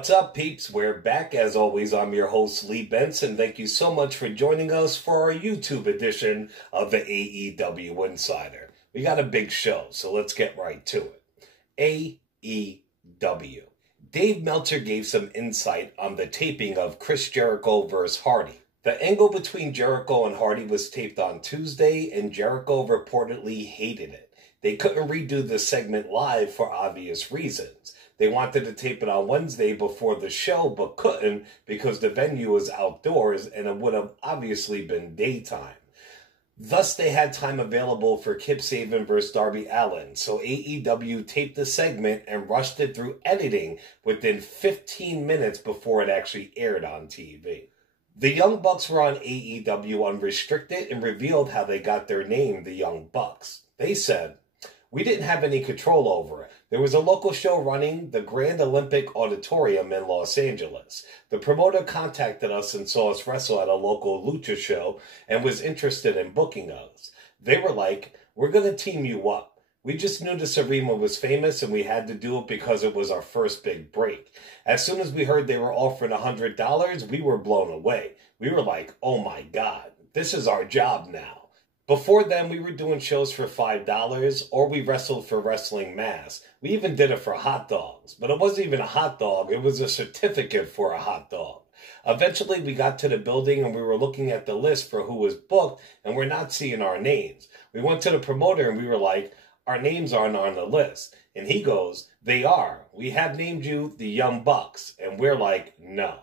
What's up, peeps? We're back. As always, I'm your host, Lee Benson. Thank you so much for joining us for our YouTube edition of the AEW Insider. We got a big show, so let's get right to it. AEW. Dave Meltzer gave some insight on the taping of Chris Jericho vs. Hardy. The angle between Jericho and Hardy was taped on Tuesday, and Jericho reportedly hated it. They couldn't redo the segment live for obvious reasons. They wanted to tape it on Wednesday before the show, but couldn't because the venue was outdoors and it would have obviously been daytime. Thus, they had time available for Kip Sabian vs. Darby Allin, so AEW taped the segment and rushed it through editing within 15 minutes before it actually aired on TV. The Young Bucks were on AEW Unrestricted and revealed how they got their name, the Young Bucks. They said, "We didn't have any control over it. There was a local show running the Grand Olympic Auditorium in Los Angeles. The promoter contacted us and saw us wrestle at a local lucha show and was interested in booking us. They were like, 'We're going to team you up.' We just knew this arena was famous and we had to do it because it was our first big break. As soon as we heard they were offering $100, we were blown away. We were like, oh my God, this is our job now. Before then, we were doing shows for $5, or we wrestled for Wrestling Mass. We even did it for hot dogs. But it wasn't even a hot dog. It was a certificate for a hot dog. Eventually, we got to the building, and we were looking at the list for who was booked, and we're not seeing our names. We went to the promoter, and we were like, our names aren't on the list. And he goes, they are. We have named you the Young Bucks. And we're like, no.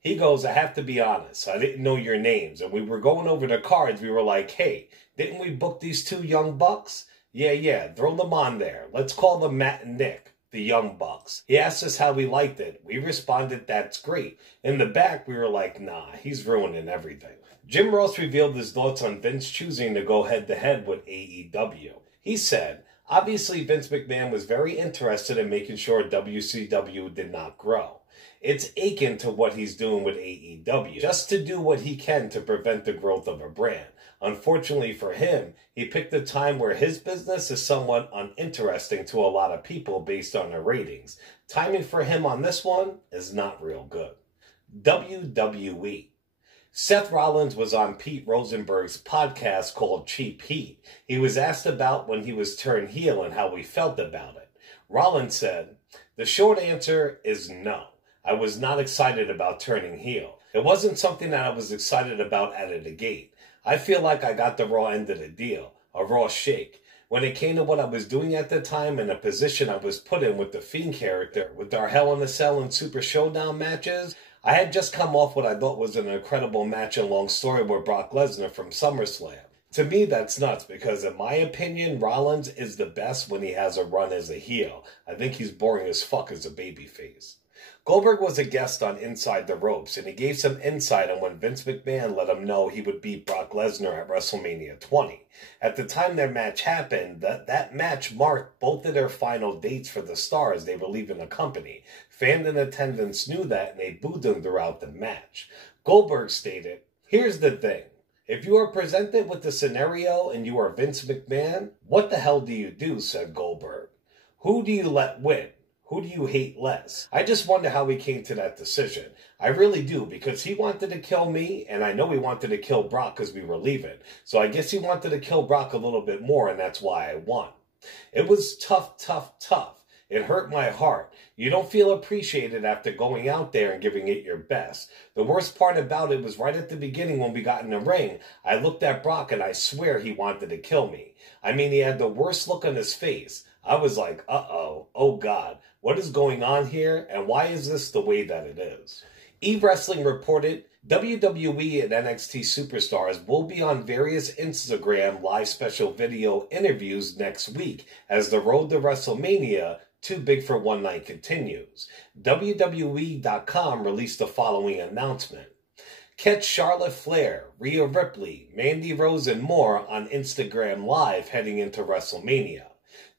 He goes, I have to be honest, I didn't know your names. And we were going over the cards. We were like, hey, didn't we book these two Young Bucks? Yeah, throw them on there. Let's call them Matt and Nick, the Young Bucks. He asked us how we liked it. We responded, that's great. In the back, we were like, nah, he's ruining everything. Jim Ross revealed his thoughts on Vince choosing to go head-to-head with AEW. He said, obviously Vince McMahon was very interested in making sure WCW did not grow. It's akin to what he's doing with AEW, just to do what he can to prevent the growth of a brand. Unfortunately for him, he picked a time where his business is somewhat uninteresting to a lot of people based on the ratings. Timing for him on this one is not real good. WWE. Seth Rollins was on Pete Rosenberg's podcast called Cheap Heat. He was asked about when he was turned heel and how he felt about it. Rollins said, the short answer is no. I was not excited about turning heel. It wasn't something that I was excited about out of the gate. I feel like I got the raw end of the deal, a raw shake. When it came to what I was doing at the time and the position I was put in with the Fiend character, with our Hell in a Cell and Super Showdown matches, I had just come off what I thought was an incredible match and long story with Brock Lesnar from SummerSlam. To me, that's nuts because, in my opinion, Rollins is the best when he has a run as a heel. I think he's boring as fuck as a babyface. Goldberg was a guest on Inside the Ropes, and he gave some insight on when Vince McMahon let him know he would beat Brock Lesnar at WrestleMania 20. At the time their match happened, that match marked both of their final dates for the stars they were leaving the company. Fans in attendance knew that, and they booed them throughout the match. Goldberg stated, here's the thing. If you are presented with the scenario and you are Vince McMahon, what the hell do you do, said Goldberg. Who do you let win? Who do you hate less? I just wonder how he came to that decision. I really do, because he wanted to kill me, and I know he wanted to kill Brock because we were leaving. So I guess he wanted to kill Brock a little bit more, and that's why I won. It was tough. It hurt my heart. You don't feel appreciated after going out there and giving it your best. The worst part about it was right at the beginning when we got in the ring, I looked at Brock and I swear he wanted to kill me. I mean, he had the worst look on his face. I was like, uh-oh, oh God, what is going on here, and why is this the way that it is? E-Wrestling reported WWE and NXT superstars will be on various Instagram live special video interviews next week as the road to WrestleMania Too Big for One Night continues. WWE.com released the following announcement. Catch Charlotte Flair, Rhea Ripley, Mandy Rose, and more on Instagram Live heading into WrestleMania.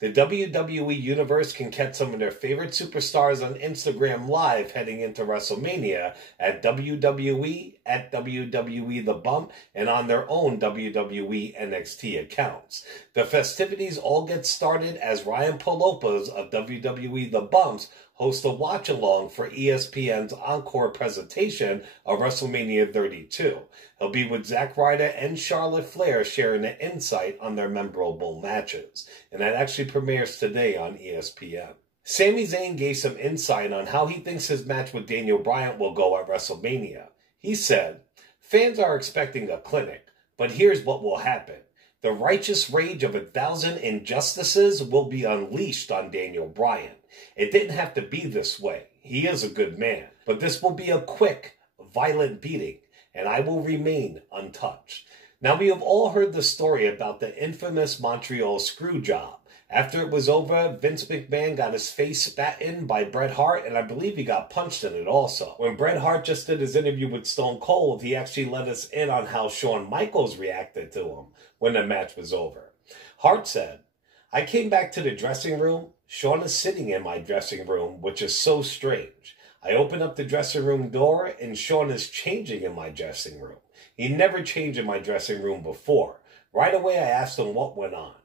The WWE Universe can catch some of their favorite superstars on Instagram Live heading into WrestleMania at WWE, at WWE The Bump, and on their own WWE NXT accounts. The festivities all get started as Ryan Polopas of WWE The Bumps host a watch-along for ESPN's encore presentation of WrestleMania 32. He'll be with Zack Ryder and Charlotte Flair sharing an insight on their memorable matches. And that actually premieres today on ESPN. Sami Zayn gave some insight on how he thinks his match with Daniel Bryan will go at WrestleMania. He said, "Fans are expecting a clinic, but here's what will happen. The righteous rage of 1,000 injustices will be unleashed on Daniel Bryan. It didn't have to be this way. He is a good man. But this will be a quick, violent beating, and I will remain untouched." Now, we have all heard the story about the infamous Montreal Screw Job. After it was over, Vince McMahon got his face spat in by Bret Hart, and I believe he got punched in it also. When Bret Hart just did his interview with Stone Cold, he actually let us in on how Shawn Michaels reacted to him when the match was over. Hart said, "I came back to the dressing room. Shawn is sitting in my dressing room, which is so strange. I open up the dressing room door, and Shawn is changing in my dressing room. He never changed in my dressing room before. Right away, I asked him what went on.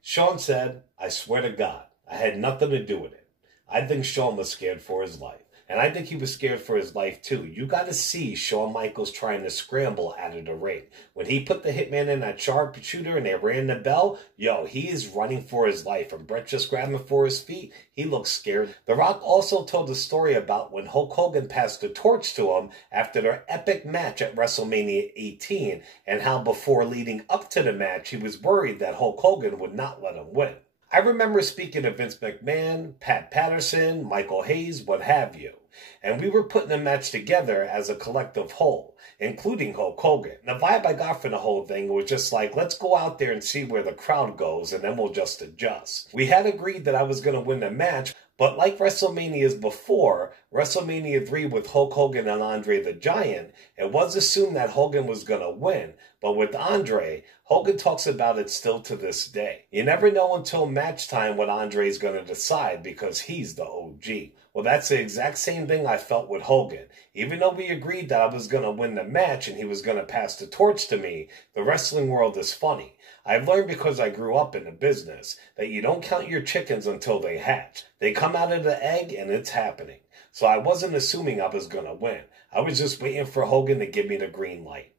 Shawn said, 'I swear to God, I had nothing to do with it.' I think Shawn was scared for his life. And I think he was scared for his life too. You got to see Shawn Michaels trying to scramble out of the ring. When he put the Hitman in that sharpshooter and they rang the bell, he is running for his life. And Bret just grabbed him for his feet. He looks scared. The Rock also told a story about when Hulk Hogan passed the torch to him after their epic match at WrestleMania 18, and how before leading up to the match, he was worried that Hulk Hogan would not let him win. I remember speaking to Vince McMahon, Pat Patterson, Michael Hayes, what have you. And we were putting a match together as a collective whole, including Hulk Hogan. The vibe I got from the whole thing was just like, let's go out there and see where the crowd goes, and then we'll just adjust. We had agreed that I was going to win the match, but like WrestleManias before, WrestleMania 3 with Hulk Hogan and Andre the Giant, it was assumed that Hogan was going to win. But with Andre, Hogan talks about it still to this day. You never know until match time what Andre's going to decide, because he's the OG. Well, that's the exact same thing I felt with Hogan. Even though we agreed that I was going to win the match and he was going to pass the torch to me, the wrestling world is funny. I've learned, because I grew up in the business, that you don't count your chickens until they hatch. They come out of the egg and it's happening. So I wasn't assuming I was going to win. I was just waiting for Hogan to give me the green light.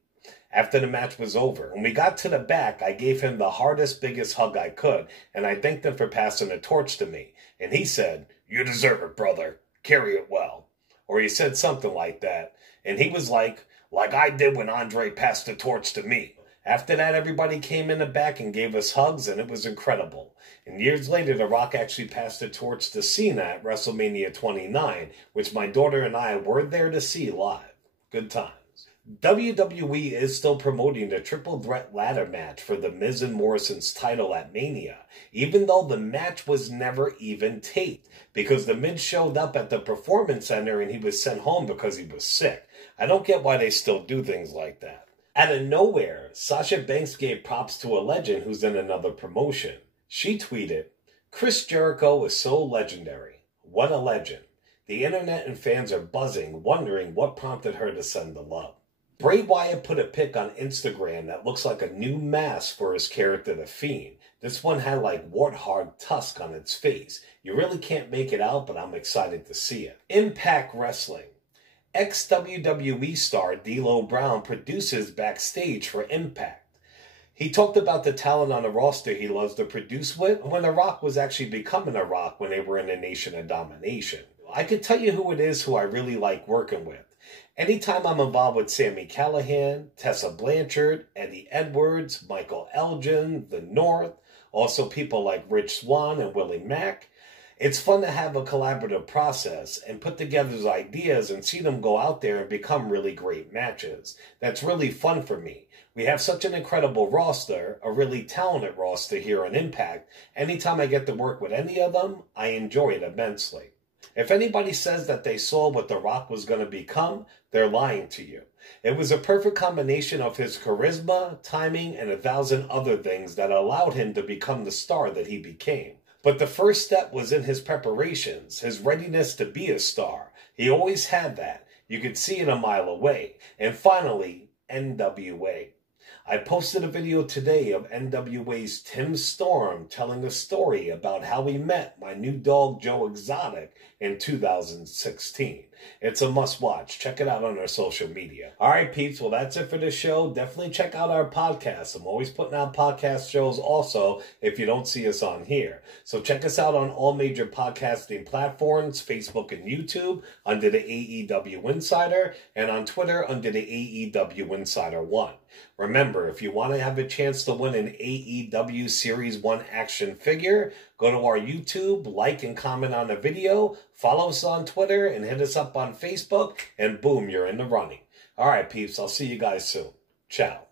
After the match was over, when we got to the back, I gave him the hardest, biggest hug I could, and I thanked him for passing the torch to me. And he said, "You deserve it, brother. Carry it well." Or he said something like that. And he was like I did when Andre passed the torch to me. After that, everybody came in the back and gave us hugs, and it was incredible. And years later, The Rock actually passed the torch to Cena at WrestleMania 29, which my daughter and I were there to see live. Good times. WWE is still promoting the triple threat ladder match for The Miz and Morrison's title at Mania, even though the match was never even taped, because The Miz showed up at the Performance Center and he was sent home because he was sick. I don't get why they still do things like that. Out of nowhere, Sasha Banks gave props to a legend who's in another promotion. She tweeted, "Chris Jericho is so legendary. What a legend. The internet and fans are buzzing, wondering what prompted her to send the love." Bray Wyatt put a pic on Instagram that looks like a new mask for his character, The Fiend. This one had like warthog tusk on its face. You really can't make it out, but I'm excited to see it. Impact Wrestling. Ex-WWE star D'Lo Brown produces backstage for Impact. He talked about the talent on the roster he loves to produce with when The Rock was actually becoming The Rock when they were in the Nation of Domination. I could tell you who it is who I really like working with. Anytime I'm involved with Sami Callihan, Tessa Blanchard, Eddie Edwards, Michael Elgin, The North, also people like Rich Swann and Willie Mack, it's fun to have a collaborative process and put together those ideas and see them go out there and become really great matches. That's really fun for me. We have such an incredible roster, a really talented roster here on Impact. Anytime I get to work with any of them, I enjoy it immensely. If anybody says that they saw what The Rock was going to become, they're lying to you. It was a perfect combination of his charisma, timing, and 1,000 other things that allowed him to become the star that he became. But the first step was in his preparations, his readiness to be a star. He always had that. You could see it a mile away. And finally, NWA. I posted a video today of NWA's Tim Storm telling a story about how he met my new dog Joe Exotic in 2016. It's a must-watch. Check it out on our social media. All right, peeps. Well, that's it for this show. Definitely check out our podcast. I'm always putting out podcast shows also if you don't see us on here. So check us out on all major podcasting platforms, Facebook and YouTube, under the AEW Insider, and on Twitter under the AEW Insider 1. Remember, if you want to have a chance to win an AEW Series 1 action figure, go to our YouTube, like and comment on the video, follow us on Twitter, and hit us up on Facebook, and boom, you're in the running. All right, peeps, I'll see you guys soon. Ciao.